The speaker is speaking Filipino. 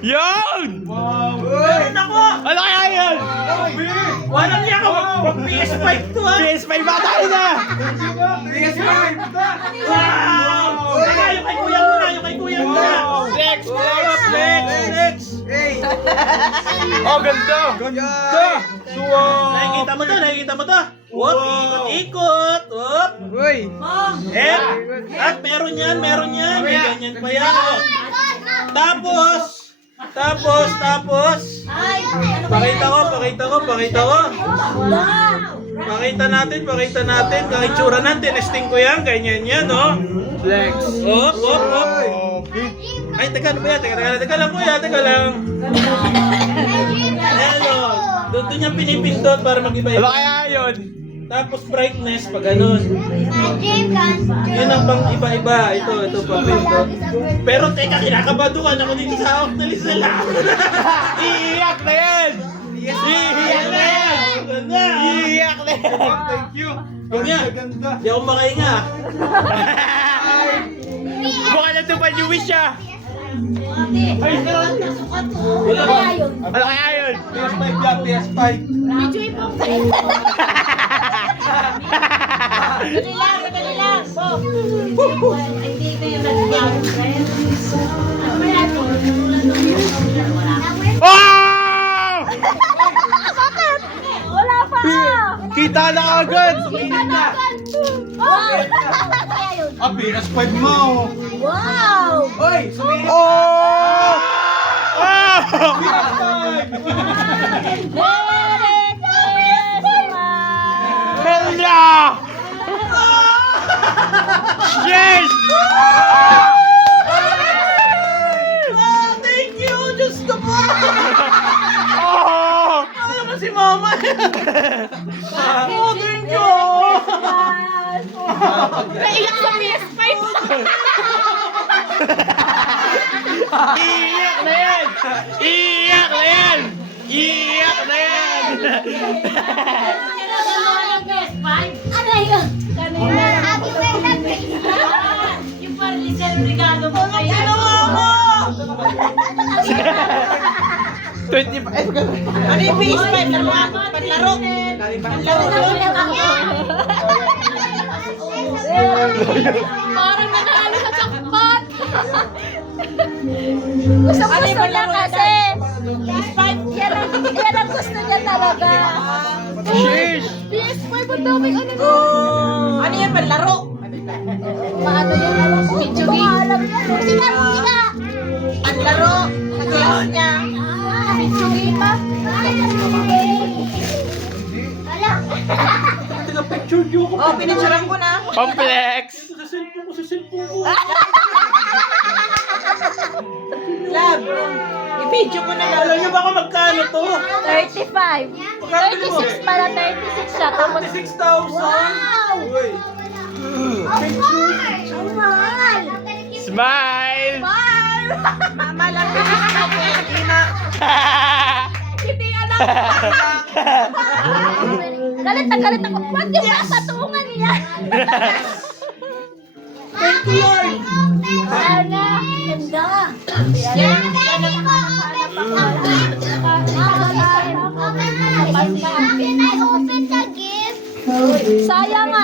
Yun! Meron ako! Ano kaya yun? Walang niya ako! PS5 to ha! PS5 ba tayo na? Wow! Teka, yung kay kuya muna, yung kay kuya muna! Flex! Flex! Oh, ganda! Ganda! Suwag! Nakikita mo to, nakikita mo to? Whoop, ikot-ikot! Whoop! At meron yan, may ganyan pa yan. Oh. Tapos, pakita ko. Pakita natin. Kahit tsura natin, testing ko yan, ganyan yan, oh. Flex! Op. Ay, teka, ano ba yan? Teka lang, kuya, teka lang. Ayan, oh. Doon niya pinipindot para Ano mag-iba-iba. kaya yun? Tapos brightness, pag ganun. Yun ang pang iba-iba. Ito pa pindot. Pero teka, kinakabado ka na ako dito sa Octalis na lang. Iiyak na yan! Iiyak na yan! Ganda! Iiyak na yan! Thank you. Ganda! Di ako makahinga. Mukha na tupad yung wish ah! Wala ba? Ano kaya yun? PS5 lang, PS5. Dali lang. Hindi kayo nagbago. Oh! Wala pa! Kita na agad! Wow! Ah, PS5 mo. Wow! Hoy, sumili. Oh! Oh! Merry Christmas! Helya! Yes! Thank you! Diyos ko po! Oh! Ano naman si mama? Oh, thank you! Naiyak sa PS5! Iiyak na yan! Iiyak na yan! Iiyak na yan! Ano yun? Kanina. Yung parang regalo mo Ano ginawa mo? 25. Ano yung PS5? Panlaro? Parang nanalo sa jackpot! Gusto niya kasi. Yan ang gusto niya talaga. Sheesh! PS5, ang daming ano na. Ano yan? Panlaro? Paano yan? Video game? Sika! Panlaro? Sa games niya? Video game pa? Taga-picture niyo ako. Oh, pinicturean ko na. Complex! Sa cellphone ko. Lab, i-video ko na lang. Alam niyo ba kung magkano to? 35. 36 pala, 36 siya. Tapos, 36,000. wow! Uy. Ang mahal! Smile! Mahal! Mama lang hindi na. Hindi alam. Galit na galit ako. Ba't yung papatungan niya? Thank you, Lord. Sana. Ganda. Yan. Sayang nga.